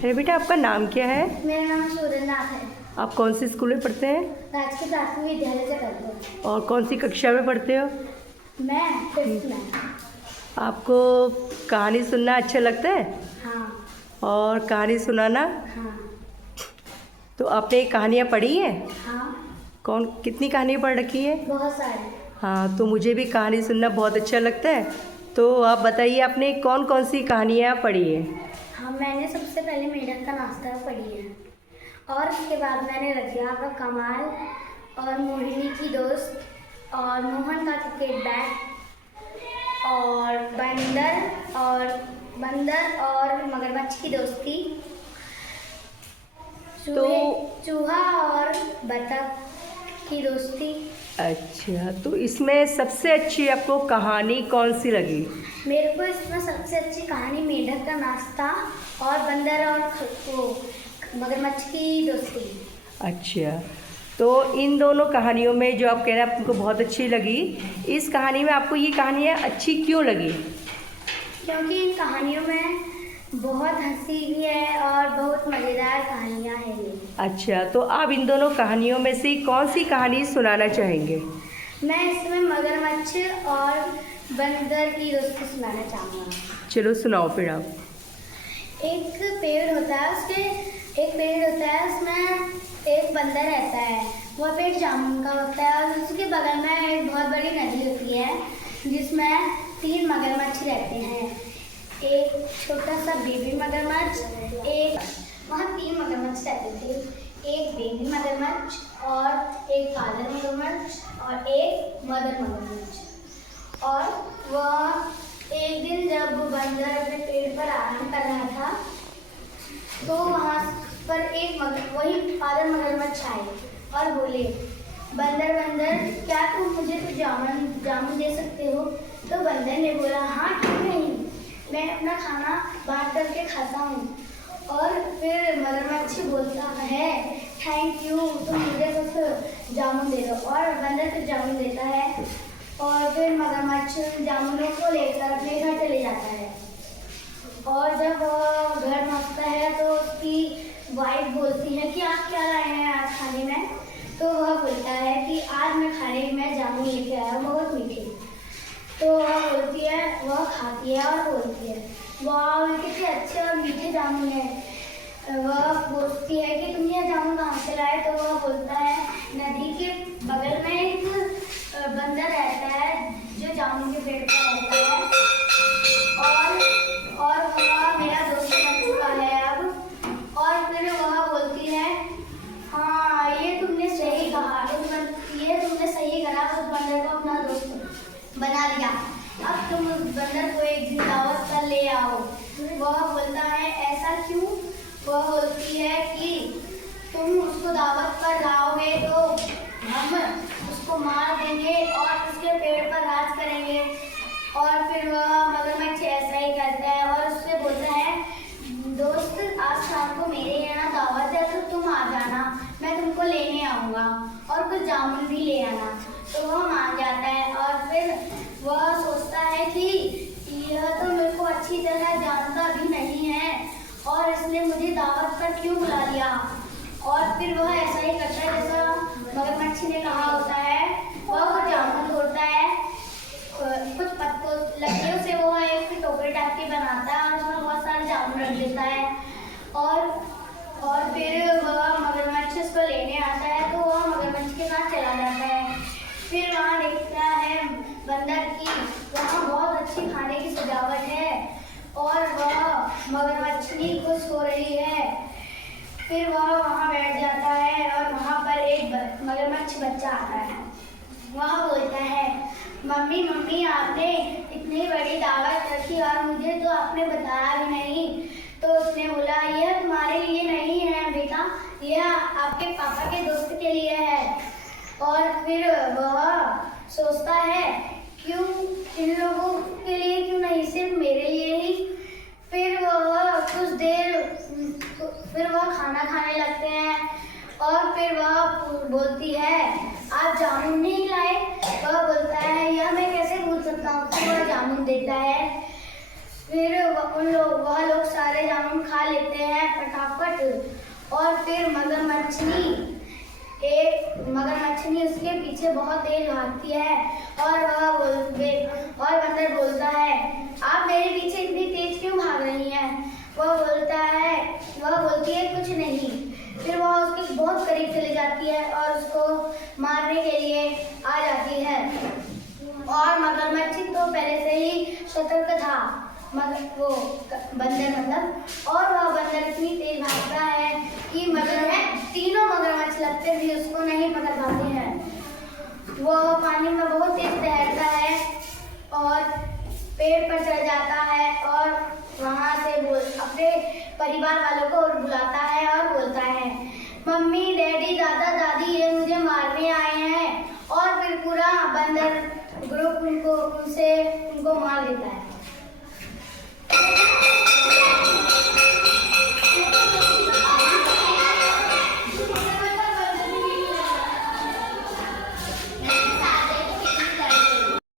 अरे बेटा, आपका नाम क्या है? मेरा नाम सूर्यनाथ है। आप कौन सी स्कूल में पढ़ते हैं राजकीय प्राथमिक विद्यालय से करते हैं। और कौन सी कक्षा में पढ़ते हो? मैं 5th में। आपको कहानी सुनना अच्छा लगता है? हाँ। और कहानी सुनाना? हाँ। तो आपने कहानियाँ पढ़ी हैं? हाँ। कितनी कहानियाँ पढ़ रखी है? बहुत सारी। हाँ, तो मुझे भी कहानी सुनना बहुत अच्छा लगता है। तो आप बताइए, आपने कौन कौन सी कहानियाँ पढ़ी है? हाँ, मैंने सबसे पहले मेढक का नाश्ता पढ़ी है, और उसके बाद मैंने रजिया का कमाल और मोहिनी की दोस्त और मोहन का क्रिकेट बैट और बंदर और मगरमच्छ की दोस्ती, चूहा और बतख की दोस्ती। अच्छा, तो इसमें सबसे अच्छी आपको कहानी कौन सी लगी? मेरे को इसमें सबसे अच्छी कहानी मेढक का नाश्ता और बंदर और मगरमच्छ की दोस्ती। अच्छा, तो इन दोनों कहानियों में जो आप कह रहे हैं आपको बहुत अच्छी लगी, इस कहानी में आपको ये कहानियाँ अच्छी क्यों लगी? क्योंकि इन कहानियों में बहुत हंसी भी है और बहुत मज़ेदार कहानियाँ हैं ये। अच्छा, तो आप इन दोनों कहानियों में से कौन सी कहानी सुनाना चाहेंगे? मैं इसमें मगरमच्छ और बंदर की दोस्ती सुनाना चाहूँगा। चलो सुनाओ फिर आप। एक पेड़ होता है उसमें एक बंदर रहता है। वह पेड़ जामुन का होता है और उसके बगल में एक बहुत बड़ी नदी होती है जिसमें 3 मगरमच्छ रहते हैं। एक छोटा सा बेबी मगरमच्छ, वहाँ 3 मगरमच्छ रहते थे। एक बेबी मगरमच्छ और एक फादर मगरमच्छ और एक मदर मगरमच्छ। और वह एक दिन जब बंदर अपने पेड़ पर आराम कर रहा था तो वहाँ पर वही फादर मगरमच्छ आए और बोले, बंदर क्या तुम मुझे तो जामुन दे सकते हो? तो बंदर ने बोला, हाँ क्यों नहीं, मैं अपना खाना बांट करके खाता हूँ। और फिर मगरमच्छ बोलता है, थैंक यू, तुम मुझे कुछ जामुन दे दो। और बंदर फिर जामुन देता है और फिर मगरमच्छ जामुनों को लेकर अपने घर चले जाता है। और जब वह घर पहुँचता है तो उसकी वाइफ बोलती है कि आप क्या लाए हैं आज खाने में? तो वह बोलता है कि आज मैं खाने में जामुन लेके आया हूँ, बहुत मीठे। तो वह बोलती है, वह खाती है और बोलती है, वाह कितने अच्छे और मीठे जामुन हैं। वह पूछती है कि तुम यह जामुन कहाँ से लाए? तो वह बोलता है, नदी के बगल में एक बंदर रहता है जो जामुन के पेड़ पर रहता है और वह मेरा दोस्त बन चुका है अब। और फिर वह बोलती है, हाँ ये तुमने सही कहा, तुमने सही करा, उस बंदर को अपना दोस्त बना लिया। अब तुम उस बंदर को एक दिन दावत पर ले आओ। वह बोलता है, ऐसा क्यों? वह बोलती है कि तुम उसको दावत पर लाओगे तो हम उसको मार देंगे और उसके पेड़ पर राज करेंगे। और फिर वह मगरमच्छ ऐसा ही करता है और उससे बोलता है, दोस्त आज शाम को मेरे यहाँ दावत है तो तुम आ जाना, मैं तुमको लेने आऊँगा और कुछ जामुन भी ले आना। तो वह मान जाता है और फिर वह सोचता है कि यह तो मेरे को अच्छी तरह जानता भी नहीं है और इसने मुझे दावत पर क्यों बुला लिया। और फिर वह ऐसा ही करता है जैसा मगरमच्छ ने कहा होता है। वह कुछ जामुन तोड़ता है, कुछ पत्तों लकड़ियों से वो एक टोकरी टाइप की बनाता है और उसमें बहुत सारे जामुन रख देता है। और फिर वह मगरमच्छ उसको लेने आता है तो वह मगरमच्छ के साथ चला जाता है। फिर वहाँ देखता है बंदर की वहाँ बहुत अच्छी खाने की सजावट है और वह मगरमच्छनी खुश हो रही है। फिर वह वहाँ बैठ जाता है और वहाँ पर एक मगरमच्छ बच्चा आता है। वह बोलता है, मम्मी आपने इतनी बड़ी दावत रखी और मुझे तो आपने बताया भी नहीं। तो उसने बोला, यह तुम्हारे लिए नहीं है बेटा, यह आपके पापा के दोस्त के लिए है। और फिर वह सोचता है, क्यों इन लोगों के लिए क्यों नहीं, सिर्फ मेरे लिए ही। फिर वह खाना खाने लगते हैं और फिर वह बोलती है, आप जामुन नहीं लाए? वह बोलता है, यह मैं कैसे भूल सकता हूँ। तो वह जामुन देता है। फिर वह लोग सारे जामुन खा लेते हैं फटाफट। और फिर एक मगरमच्छनी उसके पीछे बहुत तेज भागती है और बंदर बोलता है, आप मेरे पीछे इतनी तेज क्यों भाग रही हैं? वह बोलती है कुछ नहीं। फिर वह उसके बहुत करीब चली जाती है और उसको मारने के लिए आ जाती है। और मगरमच्छ तो पहले से ही सतर्क था, मगर वो बंदर और वह बंदर इतनी तेज भागता है कि तीनों मगरमच्छ लगते भी उसको नहीं पकड़ पाते हैं। वह पानी में बहुत तेज तैरता है और पेड़ पर चढ़ जाता है और वहाँ से अपने परिवार वालों को बुलाता है और बोलता है, मम्मी, डैडी, दादा, दादी, ये मुझे मारने आए हैं। और फिर पूरा बंदर ग्रुप उनको मार देता है।